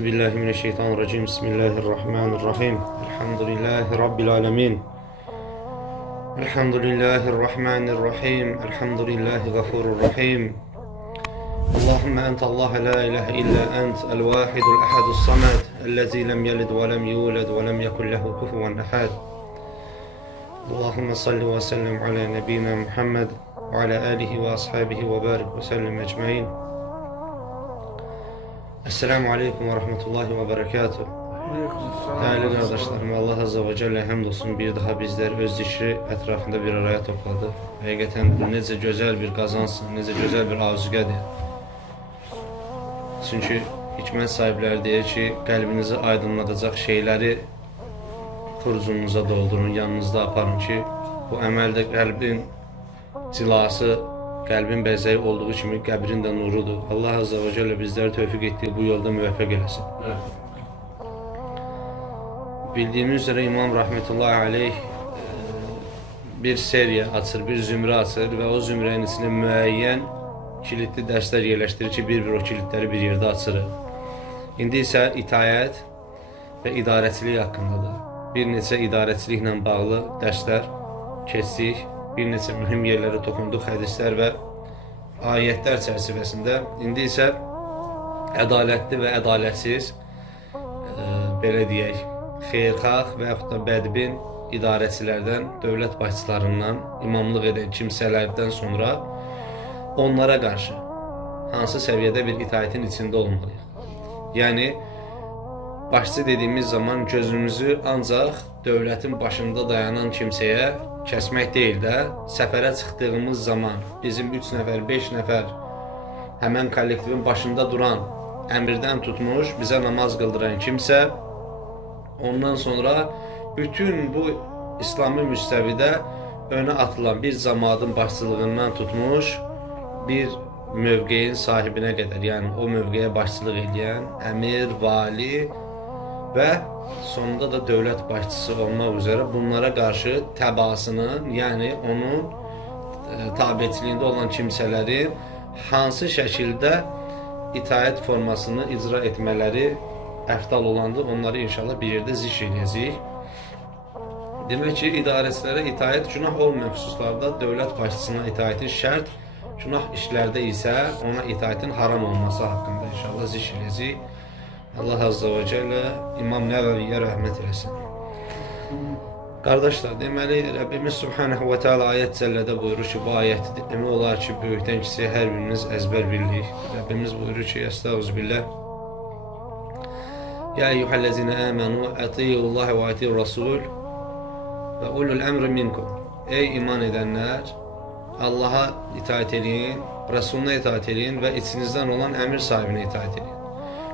Euzubillahimineşşeytanirracim. Bismillahirrahmanirrahim. Elhamdülillahi Rabbil alemin. Elhamdülillahirrahmanirrahim. Elhamdülillahi gafururrahim. Allahümme entallaha la ilahe illa ent. El-vahidul ahadus samed. Ellezî lem yelid ve lem yulad ve lem yekun lehu kufuven ehad. Allahümme salli ve sellem ala nebiyyina Muhammed ve ala alihi ve ashabihi ve barik ve sellem ecmaîn. Esselamu Aleyküm ve Rahmetullahi ve Berekatuhu. Değerli kardeşlerim, Allah Azze ve Celle hamdolsun bir daha bizler öz zikri etrafında bir araya topladı. Hakikaten bu necə gözəl bir qazansın, necə gözəl bir arzuqədir. Çünkü hikmət sahibləri deyir ki, qəlbinizi aydınladacaq şeyləri xurucunuza doldurun, yanınızda aparın ki, bu əməldə qəlbin cilası, qəlbin bəzəyi olduğu kimi qəbrin də nurudur. Allah Azze ve Celle bizləri tövfiq etdiyi bu yolda müvəffəq eləsin. Bildiğimiz üzere İmam Rahmetullahi Aleyh bir seriya açır, bir zümrə açır və o zümrənin içine müəyyən kilitli dərslər yerləşdirir ki, bir-bir o kilitləri bir yerdə açırıq. İndi isə itayət və idarəçilik haqqındadır. Bir neçə idarəçiliklə bağlı dərslər keçdik. Bir neçə mühüm yerlərə toxunduq hədislər və ayətlər çərçivəsində. İndi isə ədalətli və ədalətsiz, belə deyək, xeyirxah və yaxud da bədbin idarəçilərdən, dövlət başçılarından, imamlıq edən kimsələrdən sonra onlara qarşı hansı səviyyədə bir itaətin içində olmalıyıq. Yəni, başçı dediyimiz zaman gözümüzü ancaq dövlətin başında dayanan kimsəyə kəsmək deyil də, səfərə çıxdığımız zaman bizim 3 nəfər, 5 nəfər həmən kollektivin başında duran, əmrdən tutmuş, bizə namaz qıldıran kimsə, ondan sonra bütün bu İslami müstəvidə önə atılan bir cəmaatın başçılığından tutmuş, bir mövqeyin sahibinə qədər, yəni o mövqeyə başçılıq edən əmir, vali və sonunda da dövlət başçısı olmaq üzere bunlara qarşı təbaasının, yəni onun tabiçiliyində olan kimsələrin hansı şəkildə itaət formasını icra etmələri əfdal olandır. Onları inşallah bir yerdə zikr edəcəyik. Demək ki, idarəçilərə itaət günah olmayan xüsuslarda dövlət başçısına itaətin şərt, günah işlərdə isə ona itaətin haram olması haqqında inşallah zikr edəcəyik. Allah Azze ve Celle İmam Nəvəviyə rəhmət eləsin. Qardaşlar, deməli, Rəbbimiz Subhanahu ve Teala ayət cəllədə buyurur ki, bu ayəti demək olar ki, böyükdən kiçiyə hər biriniz əzbər bilik. Rəbbimiz buyurur ki, Estağfirullah. Ya eyyuhəl-ləzinə əmənu, ətiyullahi və ətiyur rasul və ulul əmri minkum. Ey iman edənlər, Allaha itaət edin, Rasuluna itaət edin və içinizdən olan əmir sahibinə itaət edin.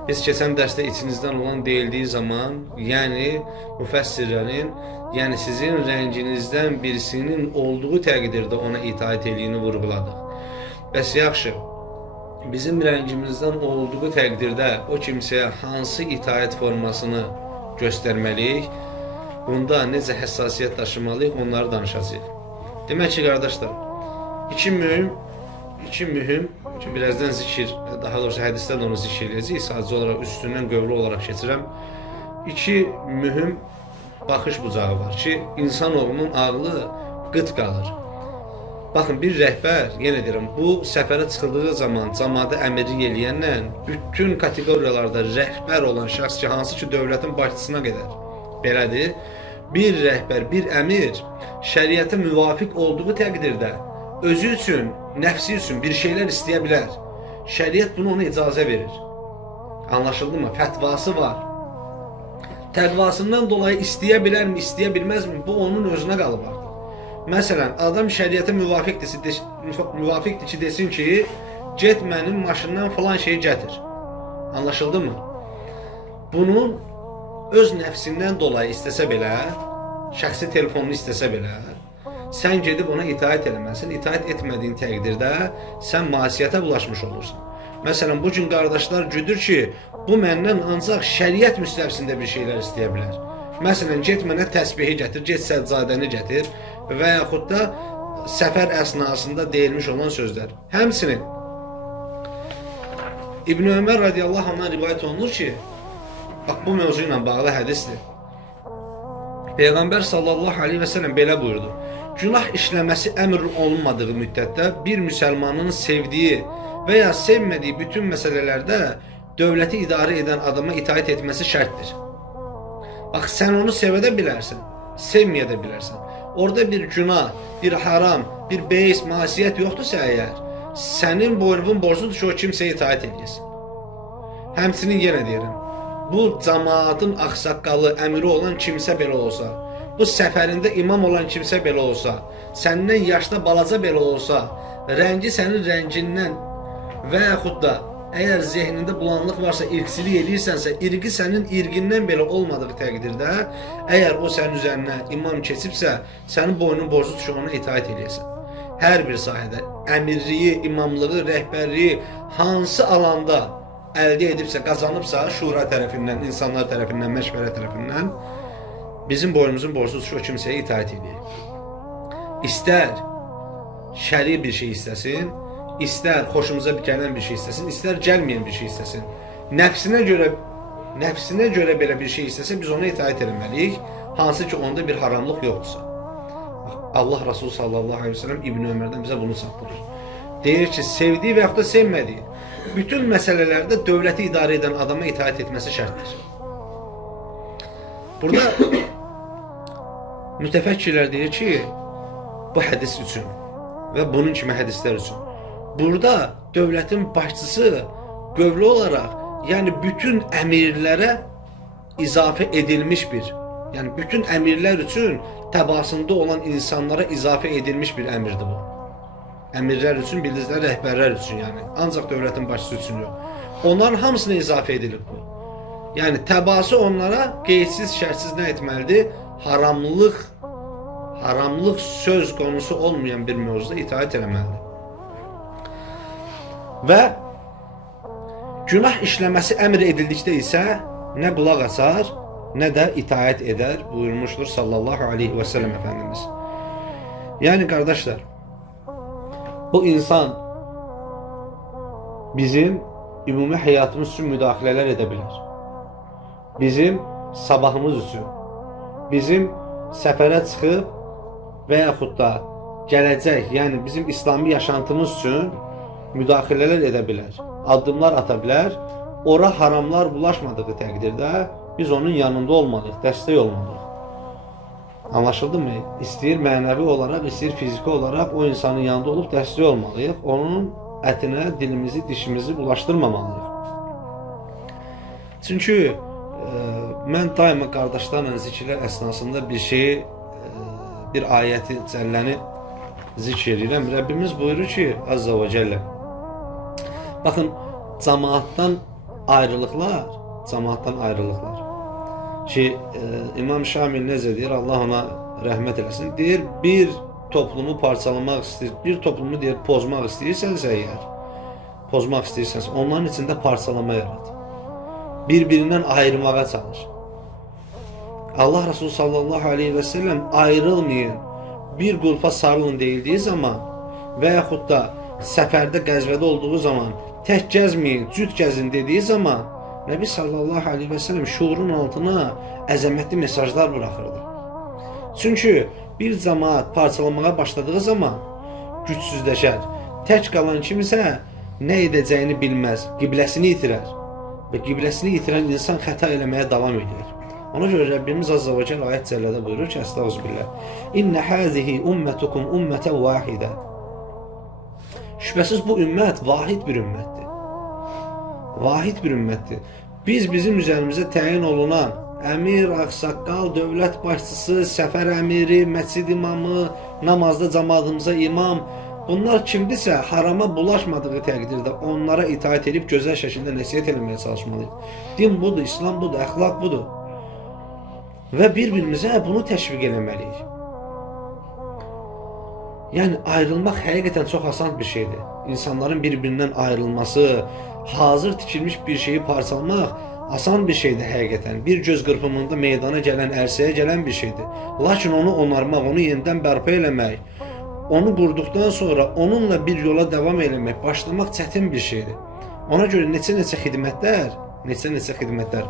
Biz keçən dərsdə içinizdən olan deyildiyi zaman, yəni müfəssirlərin, yəni sizin rənginizdən birisinin olduğu təqdirdə ona itaət ediyini vurğuladıq. Bəs yaxşı, bizim rəngimizdən olduğu təqdirdə o kimsəyə hansı itaət formasını göstərməliyik, bunda necə həssasiyyət daşımalıyıq, onları danışacağıq. Demək ki, qardaşlar, iki mühüm, ki birazdan zikir, daha doğrusu hədisdə də onu zikr edəcəyik, sadəcə olaraq üstündən qövlü olaraq keçirəm. İki mühüm baxış bucağı var ki, insanoğlunun ağlı qıt qalır. Baxın, bir rəhbər, yenə deyirəm, bu səfərə çıxıldığı zaman cəmaata əmirlik eləyənlə bütün kateqoriyalarda rəhbər olan şəxs ki, hansı ki dövlətin başçısına qədər belədir, bir rəhbər, bir əmir şəriətə müvafiq olduğu təqdirdə özü üçün, nəfsi üçün bir şeyler istəyə bilər. Şəriət bunu ona icazə verir. Anlaşıldı mı? Fətvası var. Təqvasından dolayı istəyə bilərmi, istəyə bilməzmi? Bu onun özünə qalıb artıq. Məsələn, adam şəriətə müvafiqdir ki, desin ki, get mənim maşından falan şeyi gətir. Anlaşıldı mı? Bunun öz nəfsindən dolayı istəsə belə, şəxsi telefonunu istəsə belə, sən gedib ona itaət eləməlisən. İtaət etmədiyin təqdirdə sən masiyyətə bulaşmış olursan. Məsələn, bu gün qardaşlar güdür ki, bu məndən ancaq şəriət müstəvisində bir şeylər istəyə bilər. Məsələn, get mənə təsbihi gətir, get səccadəni gətir və yaxud da səfər əsnasında deyilmiş olan sözlər. Həmçinin İbn Ömər radiyallahu anhdan rivayət olunur ki, Bax, bu mövzu ilə bağlı hədisdir. Peyğəmbər sallallahu aleyhi və səlləm belə buyurdu. Günah işləməsi əmr olunmadığı müddətdə bir müsəlmanın sevdiyi və ya sevmədiyi bütün məsələlərdə dövləti idarə edən adama itaat etməsi şərtdir. Bax, sən onu sevə də bilərsən, sevməyə də bilərsən. Orada bir günah, bir haram, bir beis, masiyyət yoxdursa əgər, sənin boynunun borcudur ki, o kimsəyə itaat edəsən. Həmçinin yenə deyirəm, bu cəmaatın ağsaqqalı, əmiri olan kimsə belə olsa, bu səfərində imam olan kimsə belə olsa, səndən yaşda balaca belə olsa, rəngi sənin rəngindən və yaxud da əgər zehnində bulanlıq varsa, irqçilik edirsənsə, irqi sənin irqindən belə olmadığı təqdirdə, əgər o sənin üzərinə imam keçibsə, sənin boynun borcu düşür ona itaat edəsən. Hər bir sahədə əmirliyi, imamlığı, rəhbərliyi hansı alanda əldə edibsə, qazanıbsa, şura tərəfindən, insanlar tərəfindən, məşvərət tərəfindən, bizim boynumuzun borcu düşür o kimsəyə itaat edək. İstər şəri bir şey istəsin, İstər xoşumuza gələn bir şey istəsin, istər gəlməyən bir şey istəsin. Nəfsinə görə belə bir şey istəsə, biz ona itaat etməliyik, hansı ki onda bir haramlıq yoxdursa. Allah Resulü sallallahu aleyhi ve sellem İbn Ömərdən bizə bunu çatdırır. Deyir ki, sevdiyi və yaxud da sevmədiyi bütün məsələlərdə dövləti idarə edən adama itaat etməsi şərtdir. Burada mütəfəkkirlər deyir ki, bu hədis üçün və bunun kimi hədislər üçün burada dövlətin başçısı qövlü olaraq, yəni bütün əmirlərə izafə edilmiş bir, yəni bütün əmirlər üçün təbaasında olan insanlara izafə edilmiş bir əmirdir bu. Əmirlər üçün, bildikləri rəhbərlər üçün, yəni ancaq dövlətin başçısı üçün yox. Onların hamısına izafə edilib bu. Yəni təbaası onlara qeydsiz, şərtsiz nə etməlidir? Haramlıq söz konusu olmayan bir mövzuda itaat etməlidir. Və günah işləməsi əmr edildikdə isə nə qulaq asar, nə də itaat edər buyurmuşdur sallallahu aleyhi və səlləm Efendimiz. Yəni qardaşlar, bu insan bizim ümumi həyatımız üçün müdaxilələr edə bilər. Bizim sabahımız üçün, bizim səfərə çıxıb və yaxud da gələcək, yəni bizim İslami yaşantımız üçün müdaxilələr edə bilər, addımlar ata bilər. Ora haramlar bulaşmadığı təqdirdə biz onun yanında olmalıyıq, dəstək olmalıyıq. Anlaşıldı mı? İstəyir mənəvi olaraq, istəyir fiziki olaraq o insanın yanında olub dəstək olmalıyıq. Onun ətinə dilimizi, dişimizi bulaşdırmamalıyıq. Çünki mən daima qardaşlarla zikirlər əsnasında bir şeyi, bir ayəti cəlləni zikr edirəm. Rəbbimiz buyurur ki, Azza və Cəllə, baxın, cəmaatdan ayrılıqlar ki, İmam Şamil necə deyir, Allah ona rəhmət eləsin, deyir, bir toplumu parçalamaq istəyir, bir toplumu deyir, pozmaq istəyirsənsə əgər, onların içində parçalama yarat. Bir-birindən ayırmağa çalış. Allah Resulü sallallahu aleyhi və səlləm ayrılmayın, bir qulpa sarılın deyildiyi zaman və yaxud da səfərdə, qəzvədə olduğu zaman tək gəzməyin, cüt gəzin dediyi zaman Nəbi sallallahu aleyhi və səlləm şuurun altına əzəmətli mesajlar buraxırdı. Çünki bir cəmaat parçalanmağa başladığı zaman gücsüzləşər. Tək qalan kimsə nə edəcəyini bilməz, qibləsini itirər. Və qibləsini itirən insan xəta eləməyə davam edir. Ona görə Rəbbimiz Azza və Cəllə ayət cəllədə buyurur ki, Estağfirullah. İnnə həzihi ummətukum ummətə vahidə. Şübhəsiz bu ümmət vahid bir ümmətdir. Vahid bir ümmətdir. Biz bizim üzərimizə təyin olunan əmir, ağsaqqal, dövlət başçısı, səfər əmiri, məscid imamı, namazda cəmaatımıza imam, bunlar kimdirsə harama bulaşmadığı təqdirdə onlara itaat edib gözəl şəkildə nəsihət etməyə çalışmalıyıq. Din budur, İslam budur, əxlaq budur. Və bir-birimizə bunu təşviq eləməliyik. Yəni ayrılmaq həqiqətən çox asan bir şeydir. İnsanların bir-birindən ayrılması, hazır tikilmiş bir şeyi parçalamaq asan bir şeydir həqiqətən. Bir göz qırpımında meydana gələn, ərsəyə gələn bir şeydir. Lakin onu onarmaq, onu yenidən bərpa eləmək, onu qurduqdan sonra onunla bir yola davam eləmək, başlamaq çətin bir şeydir. Ona görə neçə xidmətlər neçə xidmətlər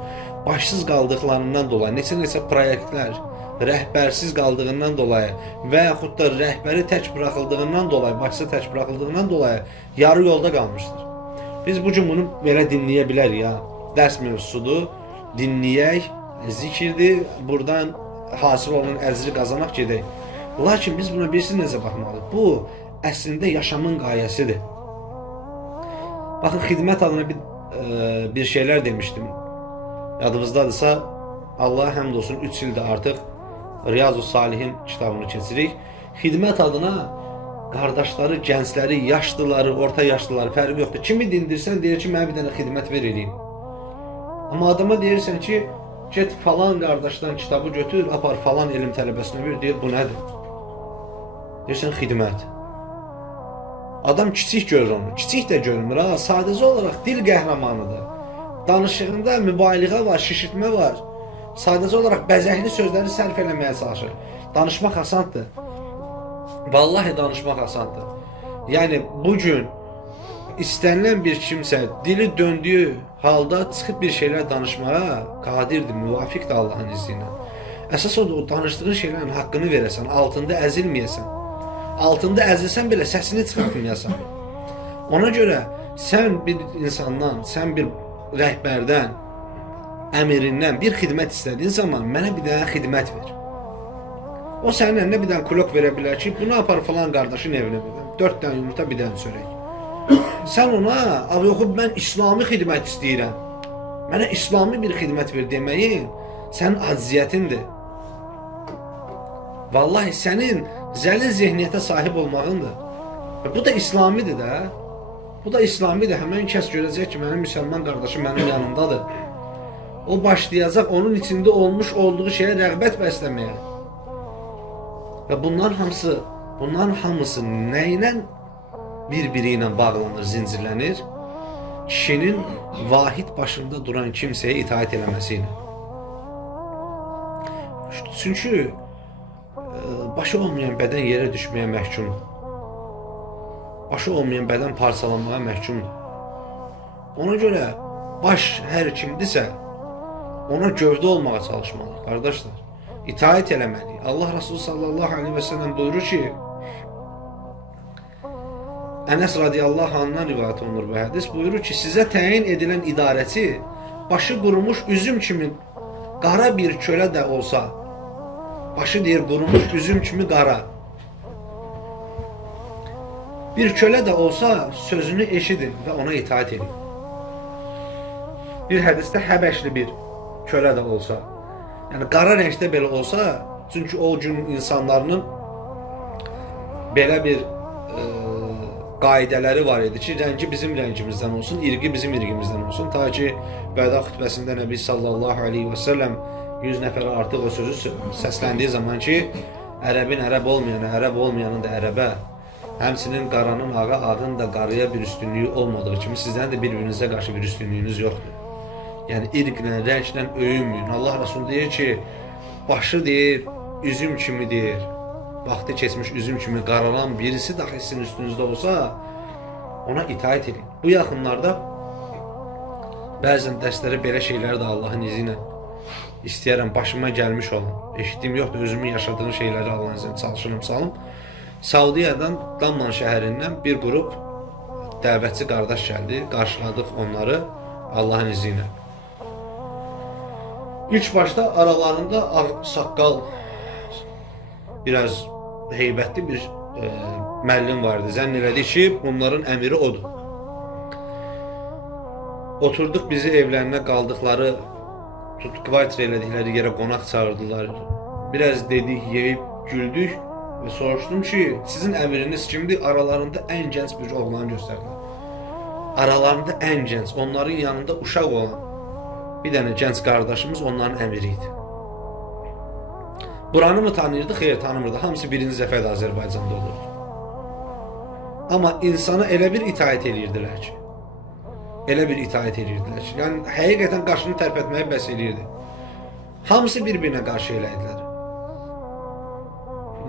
başsız qaldıqlarından dolayı, neçə proyektlər rəhbərsiz qaldığından dolayı və yaxud da rəhbəri tək buraxıldığından dolayı, başçı tək buraxıldığından dolayı yarı yolda qalmışdır. Biz bu gün bunu belə dinləyə bilərik ya. Dərs mövzusudur. Dinləyək, zikirdir. Buradan hasil olan əcri qazanaq gedək. Lakin biz buna bilirsiniz necə baxmalıyıq? Bu əslində yaşamın qayəsidir. Baxın, xidmət adına bir şeylər demişdim. Yadınızdadırsa, Allah'a həmd olsun 3 ildə artıq Riyazu Salihin kitabını keçirik. Xidmət adına qardaşları, gəncləri, yaşlıları, orta yaşlıları fərqi yoxdur. Kimi dindirsən deyir ki, mənə bir dənə xidmət verəyim. Amma adama deyirsən ki, get falan qardaşdan kitabı götür, apar falan elm tələbəsinə ver, deyir bu nədir? Deyirsən xidmət. Adam kiçik görür onu, kiçik də görmür ha, sadəcə olaraq dil qəhrəmanıdır. Danışığında mübaliğə var, şişirtmə var. Sadəcə olaraq bəzəkli sözləri sərf eləməyə çalışır. Danışmaq asandır. Vallahi danışmaq asandır. Yəni bugün istənilən bir kimsə dili döndüyü halda çıxıb bir şeylər danışmağa qadirdir, müvafiqdir Allahın izni ilə. Əsas odur o danışdığın şeylərin haqqını verəsən, altında əzilməyəsən. Altında əzilsən belə səsini çıxartmayasan. Ona görə sən bir insandan, sən bir rəhbərdən, əmirindən bir xidmət istədiyin zaman mənə bir dənə xidmət ver. O sənin əlinə bir dənə kulok verə bilər ki, bunu apar falan qardaşın evinə verəm. 4 dənə yumurta, bir dənə çörək. Sən ona, abi yoxub mən İslami xidmət istəyirəm, mənə İslami bir xidmət ver deməyin, sənin aciziyyətindir. Vallahi sənin zəlil zehniyyətə sahib olmağındır. Bu da İslamidir də. Bu da İslamidir. Həmən kəs görəcək ki, mənim müsəlman qardaşım mənim yanımdadır. O başlayacaq onun içində olmuş olduğu şeyə rəğbət bəsləməyə. Və bunların hamısı nə ilə bir-biri ilə bağlanır, zincirlənir? Kişinin vahid başında duran kimsəyə itaat eləməsi ilə. Çünki başı olmayan bədən yerə düşməyə məhkumdur. Başı olmayan bədən parçalanmağa məhkumdur. Ona görə baş hər kimdirsə, ona gövdə olmağa çalışmalıyıq, qardaşlar. İtaat eləməliyik. Allah Resulü sallallahu aleyhi ve sellem buyurur ki, Ənəs radiyallahu anhdan rivayət olunur bu hədis, buyurur ki, sizə təyin edilən idarəçi başı qurumuş üzüm kimi qara bir kölə də olsa, başı deyir qurumuş üzüm kimi qara, bir kölə də olsa sözünü eşidin və ona itaat edin. Bir hədisdə Həbəşli bir kölə də olsa, yəni qara rəngdə belə olsa, çünki o gün insanların belə bir qaidələri var idi ki, rəngi bizim rəngimizdən olsun, irqi bizim irqimizdən olsun. Ta ki, Vəda xütbəsində Nəbi sallallahu aleyhi və səlləm 100 nəfərə artıq o sözü səsləndiyi zaman ki, ərəbin ərəb olmayanı, ərəb olmayanın da ərəbə, həmçinin qaranın ağa, ağın da qarıya bir üstünlüyü olmadığı kimi sizdən də bir-birinizə qarşı bir üstünlüyünüz yoxdur. Yəni irqlə, rənglə öyünməyin. Allah Resulü deyir ki, başı deyir, üzüm kimi deyir, vaxtı keçmiş üzüm kimi qaralan birisi dahi sizin üstünüzdə olsa, ona itaat edin. Bu yaxınlarda bəzən dərsləri belə şeyləri də Allahın izni ilə istəyərəm, başıma gəlmiş olan, eşitdiyim yoxdur, özümün yaşadığım şeyləri Allahın izni ilə çalışırım, salım. Saudiyadan, Damman şəhərindən bir qrup dəvətçi qardaş gəldi, qarşıladıq onları Allahın izni ilə. İlk başda aralarında saqqal, biraz heybətli bir müəllim vardı. Zənn elədi ki, onların əmiri odur. Oturduq, bizi evlərinə qaldıqları, kvartir elədikləri yerə qonaq çağırdılar. Biraz dedik, yeyib, güldük və soruşdum ki, sizin əmiriniz kimdir? Aralarında ən gənc bir oğlan göstərdilər. Aralarında ən gənc, onların yanında uşaq olan bir dənə gənc qardaşımız onların əmiri idi. Buranı mı tanıyırdı? Xeyr, tanımırdı. Hamısı birinci dəfədə Azərbaycanda olurdu. Amma insana elə bir itaat edirdilər ki, yəni həqiqətən qaşını tərpətməyə bəs edirdi. Hamısı bir-birinə qarşı elədilər.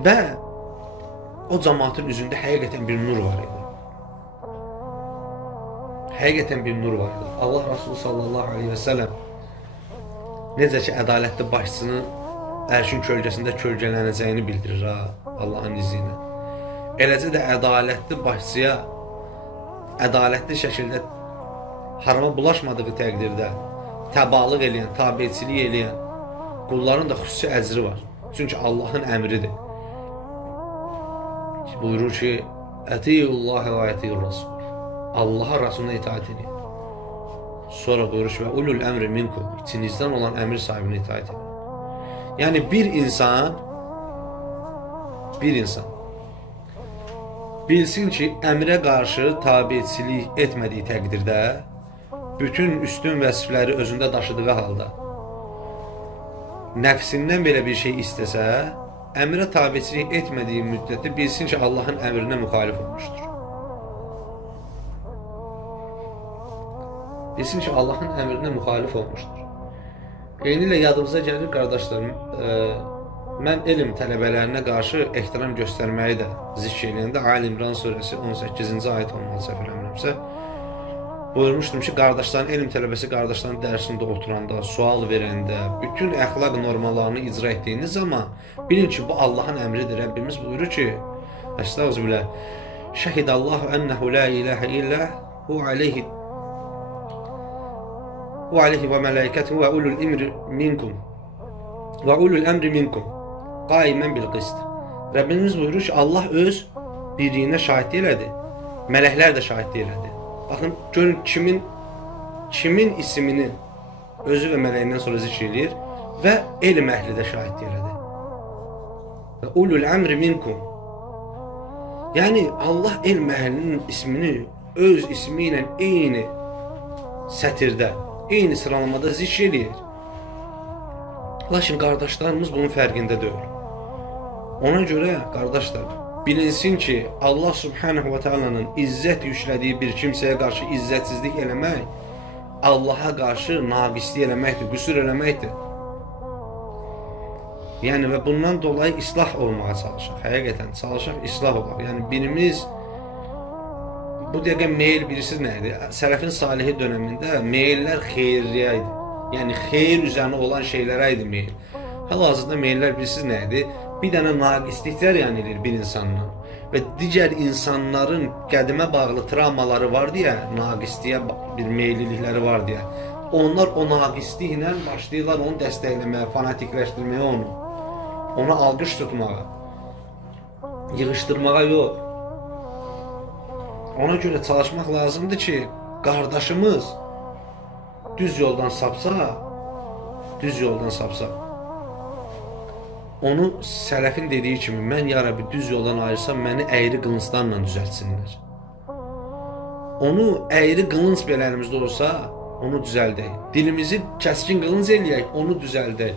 Və o cəmaatın üzündə həqiqətən bir nur var idi. həqiqətən bir nur var idi. Allah Resulü sallallahu aleyhi və səlləm necə ki ədalətli başçının ərşin kölgəsində kölgələnəcəyini bildirir ha, Allahın izni ilə. Eləcə də ədalətli başçıya ədalətli şəkildə harama bulaşmadığı təqdirdə təbalıq eləyən, tabiçilik eləyən qulların da xüsusi əcri var. Çünki Allahın əmridir. Buyurur ki, Ətiyullahi və ətiyur Rasul. Allaha, Rasuluna itaat edin. Sonra buyurur ki, və ulul əmri minkum. İçinizdən olan əmir sahibine itaat edin. Yəni bir insan bilsin ki, əmrə qarşı tabiçilik etmədiyi təqdirdə bütün üstün vəsifləri özündə daşıdığı halda nəfsindən belə bir şey istəsə, əmrə tabiçilik etmədiyi müddətdə bilsin ki, Allahın əmrinə müxalif olmuşdur. Bilsin ki, Allahın əmrinə müxalif olmuşdur. Eynilə yadımıza gəlir, qardaşlarım, mən elm tələbələrinə qarşı ehtiram göstərməyi də zikr eləyəndə Ali İmran surəsi 18-ci ayət olmalı səhv eləmirəmsə, buyurmuşdum ki, qardaşların, elm tələbəsi qardaşların dərsində oturanda, sual verəndə, bütün əxlaq normalarını icra etdiyiniz zaman bilin ki, bu Allahın əmridir. Rəbbimiz buyurur ki, Estağfirullah, Şəhidallahu ənəhu la ilahə illə hu aleyhi və mələikətuhu və ulul əmri minkum qaimən bil qist. Rəbbimiz buyurur ki, Allah öz birliyinə şahidlik elədi, mələklər də şahidlik elədi. Baxın, görün kimin ismini özü və mələyindən sonra zikr eləyir və elm əhli də şahidlik elədi. Və ulul əmri minkum. Yəni Allah elm əhlinin ismini öz ismi ilə eyni sətirdə, eyni sıralamada zikr eləyir. Lakin qardaşlarımız bunun fərqində deyil. Ona görə qardaşlar, bilinsin ki, Allah Subhanahu və Teala'nın izzət yüklədiyi bir kimsəyə qarşı izzətsizlik eləmək, Allaha qarşı naqislik eləməkdir, qüsur eləməkdir. Yəni və bundan dolayı islah olmağa çalışaq, həqiqətən çalışaq, islah olaq. Yəni birimiz, bu dəqiqə meyil bilirsiniz nə idi? Sələfin salihi dönəmində meyillər xeyriyyə idi. Yəni xeyir üzərinə olan şeylərə idi meyil. Hal-hazırda meyillər bilirsiniz nə idi? Bir dənə naqislik cəryan edir bir insandan və digər insanların qədimə bağlı travmaları var deyə, naqisliyə bir meyillilikləri var deyə, onlar o naqisliklə başlayırlar onu dəstəkləməyə, fanatikləşdirməyə onu, ona alqış tutmağa, yığışdırmağa yox. Ona görə çalışmaq lazımdır ki, qardaşımız düz yoldan sapsa, onu sələfin dediyi kimi, mən ya Rabbi düz yoldan ayırsam, məni əyri qılınclarla düzəltsinlər. Onu əyri qılınc belə əlimizdə olsa, onu düzəldək. Dilimizi kəskin qılınc eləyək, onu düzəldək.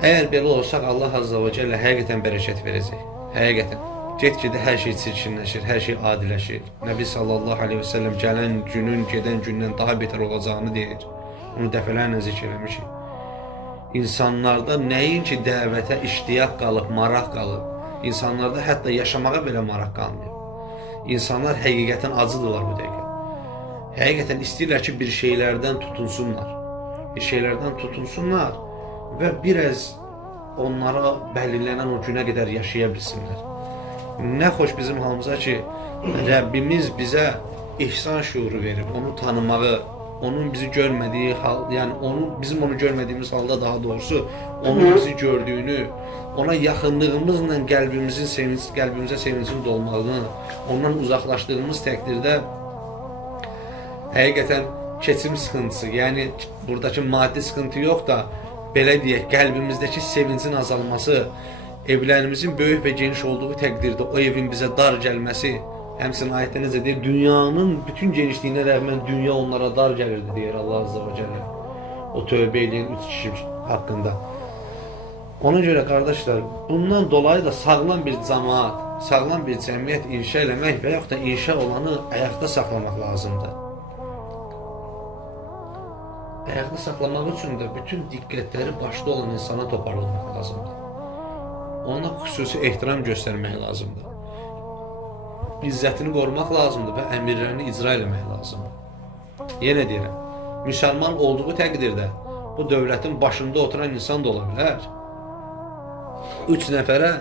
Əgər belə olsaq, Allah Azza və Cəllə həqiqətən bərəkət verəcək. Həqiqətən. Get-gedə hər şey çirkinləşir, hər şey adiləşir. Nəbi sallallahu aleyhi və səlləm gələn günün, gedən gündən daha betər olacağını deyir. Bunu dəfələrlə zikr eləmişik. İnsanlarda nəinki dəvətə iştiyaq qalıb, maraq qalıb. İnsanlarda hətta yaşamağa belə maraq qalmıyor. İnsanlar həqiqətən acıdırlar bu dəqiqə. Həqiqətən istəyirlər ki, bir şeylərdən tutunsunlar və biraz onlara bəlirlənən o günə qədər yaşaya bilsinlər. Nə xoş bizim halımıza ki, Rəbbimiz bizə ihsan şuuru verib, onu tanımağı, onun bizi görmədiyi hal, yəni bizim onu görmədiyimiz halda daha doğrusu onun bizi gördüyünü, ona yaxınlığımızla qəlbimizə sevincin dolmağını, ondan uzaqlaşdığımız təqdirdə həqiqətən keçim sıxıntısı, yəni buradakı maddi sıxıntı yox da, belə deyək, qəlbimizdəki sevincin azalması, evlərimizin böyük və geniş olduğu təqdirdə o evin bizə dar gəlməsi, həmçinin ayətdə necə deyir, dünyanın bütün genişliyinə rəğmən dünya onlara dar gəlirdi, deyir Allah Azza və Cəllə. O tövbə edən 3 kişi haqqında. Ona görə qardaşlar, bundan dolayı da sağlam bir cəmaət, sağlam bir cəmiyyət inşa eləmək və yaxud da inşa olanı ayaqda saxlamaq lazımdır. Ayaqda saxlamaq üçün də bütün diqqətləri başda olan insana toparlamaq lazımdır. Ona xüsusi ehtiram göstərmək lazımdır. izzətini qorumaq lazımdır və əmrlərini icra etmək lazımdır. Yenə deyirəm, müsəlman olduğu təqdirdə bu dövlətin başında oturan insan da ola bilər. 3 nəfərə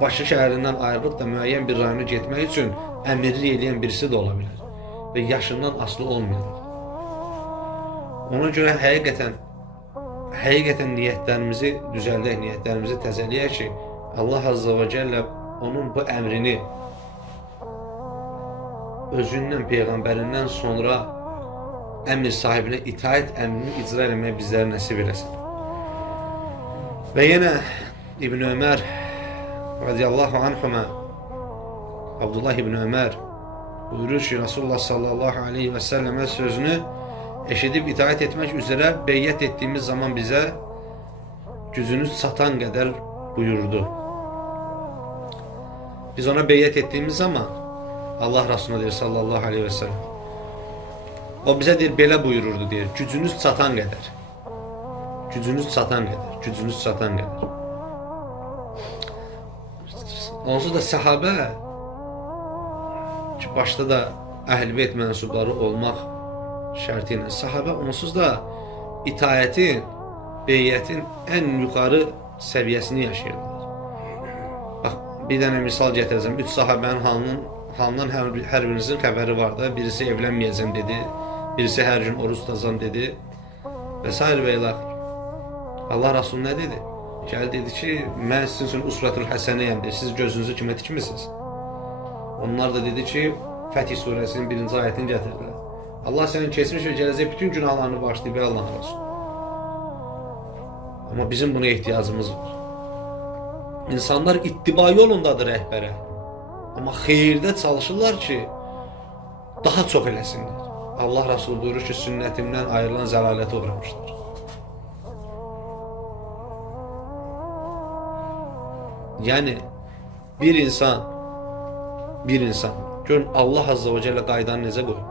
Bakı şəhərindən ayrılıb da müəyyən bir rayona getmək üçün əmirlik edən birisi də ola bilər və yaşından asılı olmayacaq. Ona görə həqiqətən niyyətlərimizi düzəldək, niyyətlərimizi təzələyək ki, Allah Azza və Cəllə onun bu əmrini özündən, Peyğəmbərindən sonra əmr sahibinə itaət əmrini icra etməyə bizlərə nəsib eləsin. Və yenə İbn Ömər radiyallahu anhuma, Abdullah İbn Ömər buyurur ki, Rasulullah sallallahu aleyhi və səlləmə sözünü eşidib itaət etmək üzrə beyyət etdiyimiz zaman bizə gücünüz çatan qədər buyurdu. Biz ona beyyət etdiyimiz zaman Allah Rasuluna deyir sallallahu aleyhi və səlləm, o bizə deyir, belə buyururdu, deyir, gücünüz çatan qədər. Gücünüz çatan qədər, gücünüz çatan qədər. Onsuz da səhabə ki, başda da Əhl-i Beyt mənsubları olmaq şərti ilə səhabə onsuz da itaətin, beyyətin ən yuxarı səviyyəsini yaşayırlar. Bax, bir dənə misal gətirəcəm. 3 sahabənin halından hər birinizin xəbəri var da. Birisi evlənməyəcəm dedi, birisi hər gün oruç tutacam dedi və s. və ilə. Allah Rasulü nə dedi? Gəl dedi ki, mən sizin üçün usratul həsənəyəm deyir. Siz gözünüzü kimə tikmisiniz? Onlar da dedi ki, Fətih surəsinin 1-ci ayətini gətirdilər. Allah sənin keçmiş və gələcək bütün günahlarını bağışlayıb və Allah Rasulü. Amma bizim buna ehtiyacımız var. İnsanlar ittiba yolundadır rəhbərə. Amma xeyirdə çalışırlar ki, daha çox eləsinlər. Allah Rasulü buyurur ki, sünnətimdən ayrılan zəlalətə uğramışdır. Yəni, bir insan, görün Allah Azza və Cəllə qaydanı necə qoyur?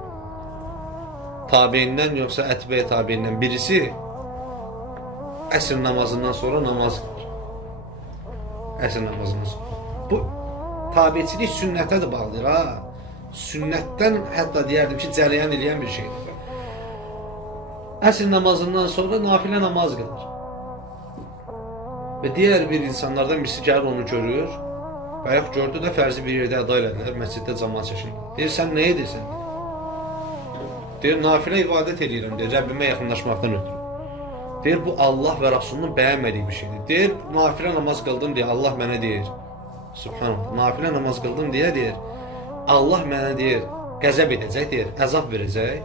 Tabeyindən yoxsa ətbəyə tabeyindən birisi əsr namazından sonra namaz qılır. Əsr namazından sonra. Bu tabiçilik sünnətə də bağlıdır ha. Sünnətdən hətta deyərdim ki, cərəyan eləyən bir şeydir. Əsr namazından sonra nafilə namaz qılır. Və digər bir insanlardan birisi gəlir onu görür. Bayaq gördü də fərzi bir yerdə əda elədilər, məsciddə cəmaət çəkildi. Deyir, sən nə edirsən? Deyir, nafilə ibadət edirəm, deyir, Rəbbimə yaxınlaşmaqdan ötürü. Deyir, bu Allah və Rasulunun bəyənmədiyi bir şeydir. Deyir, nafilə namaz qıldım deyə Allah mənə deyir. Subhanallah, nafilə namaz qıldım deyə deyir, Allah mənə deyir, qəzəb edəcək, deyir, əzab verəcək.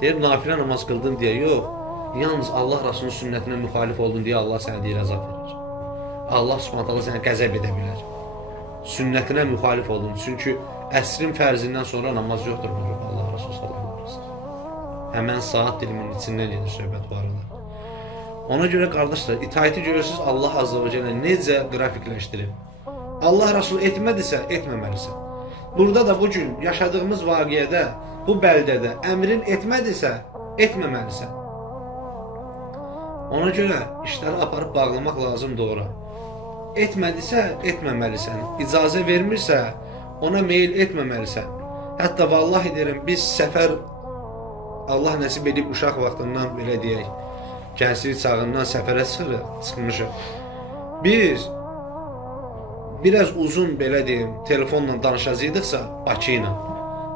Deyir, nafilə namaz qıldım deyə yox, yalnız Allah Rasulunun sünnətinə müxalif oldun deyə Allah sənə deyir, əzab verir. Allah subhanallah sənə qəzəb edə bilər. Sünnətinə müxalif oldun. Çünki əsrin fərzindən sonra namaz yoxdur, Allah Rasulü sallallahu aleyhi ve sellem. Həmən saat diliminin içindən gedir söhbət bu arada. Ona görə qardaşlar, itaəti görürsünüz Allah Azza və Cəllə necə qrafikləşdirib. Allah Rasulü etmədisə, etməməlisən. Burada da bugün yaşadığımız vaqiədə, bu bəldədə əmrin etmədisə, etməməlisən. Ona görə işləri aparıb bağlamaq lazımdır ora. Etmədisə, etməməlisən. İcazə vermirsə, ona meyil etməməlisən. Hətta vallahi deyirəm, biz səfər, Allah nəsib edib uşaq vaxtından, belə deyək, gənclik çağından səfərə çıxmışıq. Biz biraz uzun, belə deyim, telefonla danışacaqdıqsa, Bakı ilə,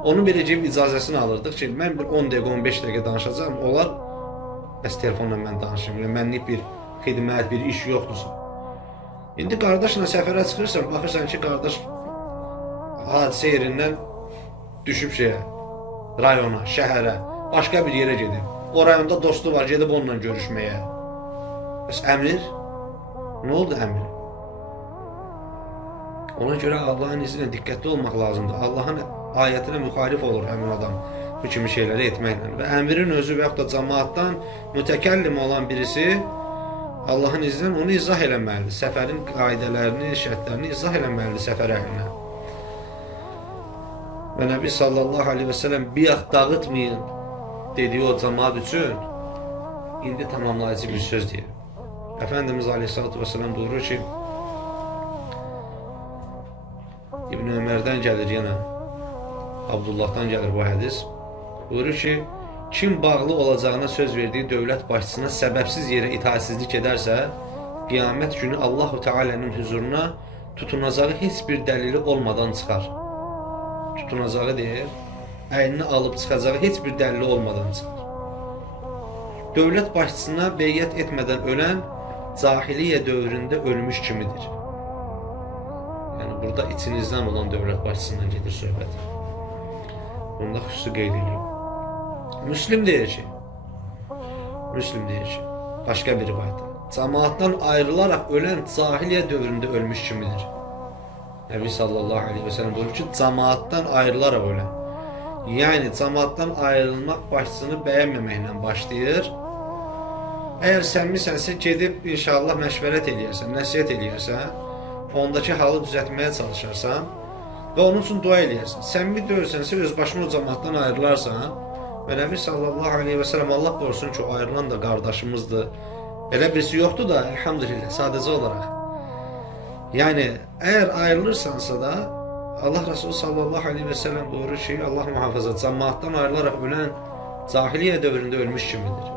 onun beləcəyib icazəsini alırdıq ki, mən bir 10 dəqiqə, 15 dəqiqə danışacağım, onlar, bəs telefonla mən danışım, mənlik bir xidmət, bir iş yoxdursa. İndi qardaşla səfərə çıxırsan, baxırsan ki, qardaş hadisə yerindən düşüb rayona, şəhərə, başqa bir yerə gedib. O rayonda dostu var, gedib onunla görüşməyə. Bəs əmir? Nə oldu əmir? Ona görə Allahın izinə diqqətli olmaq lazımdır. Allahın ayətinə müxalif olur həmin adam bu kimi şeyləri etməklə. Və əmirin özü və yaxud da cəmaatdan mütəkəllim olan birisi Allahın izindən onu izah eləməlidir. Səfərin qaydələrini, şərtlərini izah eləməlidir səfər əhlinə. Və Nəbi sallallahu aleyhi və səlləm biyax dağıtmayın dediyi o cəmaat üçün indi tamamlayıcı bir söz deyir. Efendimiz aleyhissalatu vesselam buyurur ki, İbn Ömərdən gəlir yenə. Abdullahdan gəlir bu hədis. Buyurur ki, kim bağlı olacağına söz verdiği dövlət başçısına səbəbsiz yerə itaatsizlik edərsə, qiyamət günü Allahu Teala'nın huzuruna tutunacağı heç bir dəlili olmadan çıxar. Tutunacağı deyir, əyninə alıb çıxacağı heç bir dəlili olmadan çıxar. Dövlət başçısına beyyət etmədən ölən cahiliyyə dövründə ölmüş kimidir. Yəni burada içinizdən olan dövlət başçısından gedir söhbət. Bunda xüsusi qeyd edeyim. Müslim deyir ki, başqa bir rivayətdə, cemaatdan ayrılaraq ölən cahiliyyə dövründə ölmüş kimidir. Nəbi sallallahu aleyhi ve sellem buyurur ki, cemaatdan ayrılaraq ölən. Yəni cemaatdan ayrılmaq başçısını bəyənməməklə başlayır. Əgər səmmisənsə gedib inşallah məşvərət eləyərsən, nəsihət eləyərsən, ondakı halı düzəltməyə çalışarsan və onun üçün dua eləyərsən. Səmimi deyilsənsə öz başına o cemaatdan ayrılarsan və Nəbi sallallahu aleyhi ve sellem Allah qorusun ki, o ayrılan da qardaşımızdır. Elə birisi yoxdur da, elhamdülillah, sadəcə olaraq. Yəni, əgər ayrılırsansa da, Allah Resulü sallallahu aleyhi ve sellem buyurur ki, Allah muhafaza, cemaattan ayrılaraq ölən cahiliyyə dövründə ölmüş kimidir.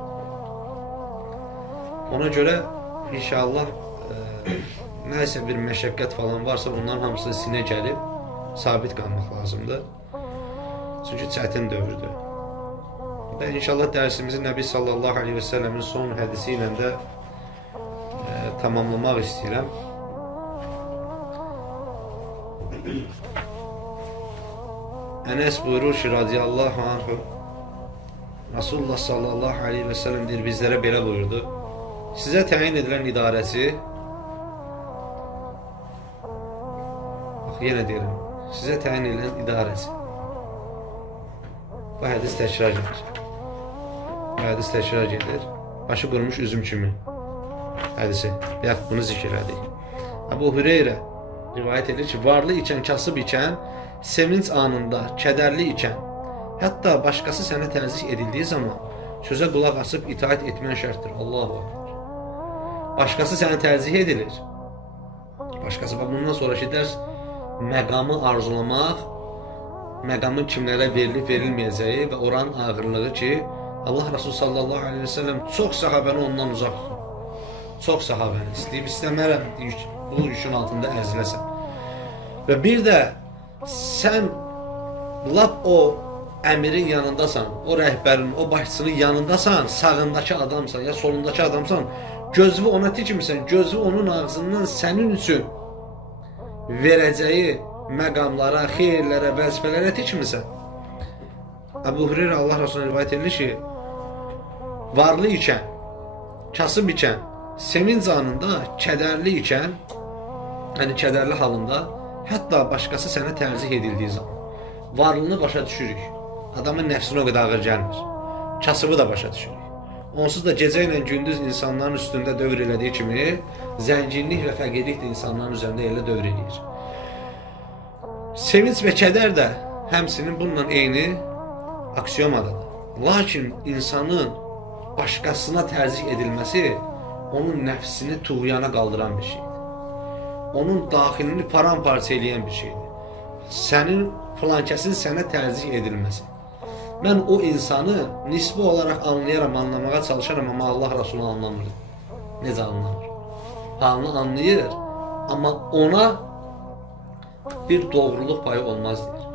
Ona görə inşallah nəysə bir məşəqqət falan varsa, onların hamısı sinə gəlib sabit qalmaq lazımdır. Çünki çətin dövrdür. Və inşallah dərsimizi Nəbi sallallahu aleyhi ve sellemin son hədisi ilə də tamamlamaq istəyirəm. Enes buyurur ki, radiyallahu anhu, Resulullah sallallahu aleyhi ve sellem deyir, bizlərə belə buyurdu. Sizə təyin edilən idarəçi, bax yenə deyirəm, sizə təyin edilən idarəçi. Bu hədis təkrar gedir. Bu hədis təkrar gedir. Başı qurmuş üzüm kimi hədisi. Deyək, bunu zikr edik. Əbu Hüreyrə rivayət edir ki, varlı ikən, kasıb ikən, sevinç anında, kədərli ikən, hətta başqası sənə təzyiq edildiyi zaman sözə qulaq asıb itaat etmən şərtdir. Allahu Akbar. Başqası sənə təzyiq edilir. Başqası, bundan sonraki dərs məqamı arzulamaq, məqamın kimlərə verilib verilməyəcəyi və oranın ağırlığı ki, Allah Resulü sallallahu aleyhi ve sellem çox sahabəni ondan uzaq tutun. Çox sahabəni istəyib istəmərəm bu yükün altında əziləsən. Və bir də sən lap o əmirin yanındasan, o rəhbərin, o başçının yanındasan, sağındakı adamsan ya solundakı adamsan, gözünü ona tikmirsən, gözünü onun ağzından sənin üçün verəcəyi məqamlara, xeyirlərə, vəzifələrə tikmirsən. Əbu Hüreyrə Allah Resulü'nə rivayət edir ki, varlı ikən, kasıb ikən, sevinç anında, kədərli ikən, yəni kədərli halında, hətta başqası sənə təzyiq edildiyi zaman, varlığını başa düşürük. Adamın nəfsinə o qədər ağır gəlmir. Kasıbı da başa düşürük. Onsuz da gecə ilə gündüz insanların üstündə dövr elədiyi kimi, zənginlik və fəqirlik də insanların üzərində elə dövr edir. Sevinç və kədər də həmsinin bununla eyni aksiyomadadır. Lakin insanın başqasına təzyiq edilməsi onun nəfsini tuğyana qaldıran bir şeydir. Onun daxilini paramparça edən bir şeydir. Sənin filankəsin sənə təzyiq edilməsi. Mən o insanı nisbi olaraq anlayaram, anlamağa çalışaram, amma Allah Resulü anlamır. Necə anlamır? Halını anlayır, amma ona bir doğruluq payı olmaz deyir.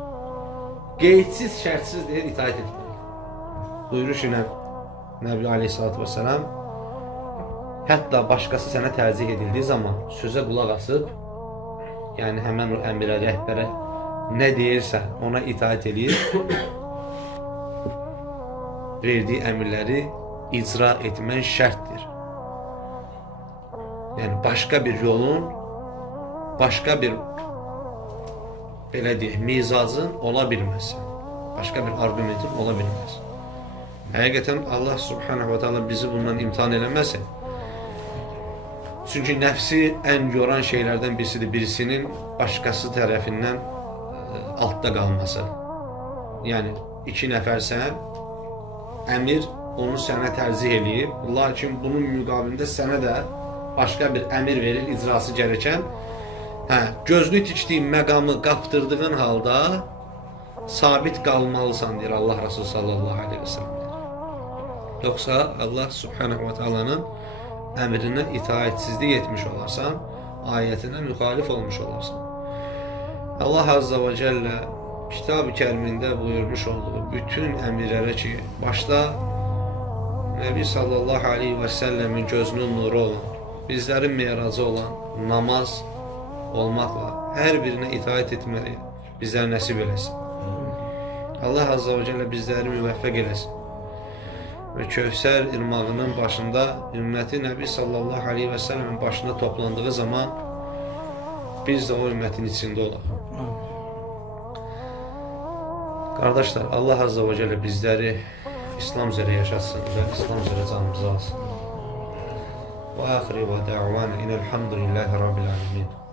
Qeydsiz, şərtsiz deyir, itaat etmək. Buyurur ki, Nəbi Aleyhisselatü Vesselam, hətta başqası sənə təzyiq edildiyi zaman sözə qulaq asıb, yəni həmən o əmirə, rəhbərə nə deyirsə ona itaat eləyir, verdiyi əmirləri icra etmən şərtdir. Yəni başqa bir yolun, başqa bir belə deyək, mizacın ola bilməz. Başqa bir argumentin ola bilməz. Həqiqətən Allah Subhanahu wa Ta'ala bizi bundan imtihan eləməsin. Çünki nəfsi ən yoran şeylərdən birisidir. Birisinin başqası tərəfindən altda qalması. Yəni iki nəfərsən, əmir onu sənə təzyiq eləyib, lakin bunun müqabilində sənə də başqa bir əmir verir, icrası gərəkən Gözünü tikdiyin məqamı qaptırdığın halda sabit qalmalısan deyir Allah Resulü sallallahu aleyhi ve sellem. Yoxsa Allah subhanahu ve taalanın əmrinə itaətsizlik etmiş olarsan, ayətinə müxalif olmuş olarsan. Allah azza ve celle Kitab-ı Kərimində buyurmuş olduğu bütün əmirlərə ki, başda Nəbi sallallahu aleyhi ve sellemin gözünün nuru olan, bizlərin meyaracı olan namaz olmaqla hər birinə itaət etməli bizlərə nəsib eləsin. Allah azza ve celle bizləri müvəffəq eləsin. Ve Kövsər irmağının başında ümməti Nəbi sallallahu aleyhi ve sellemin başına toplandığı zaman biz de o ümmətin içində olaq. Kardeşler, Allah azza ve celle bizleri İslam üzere yaşatsın ve İslam üzere canımızı alsın. Ve ahiri ve da'vana inelhamdülillahi rabbil alemin.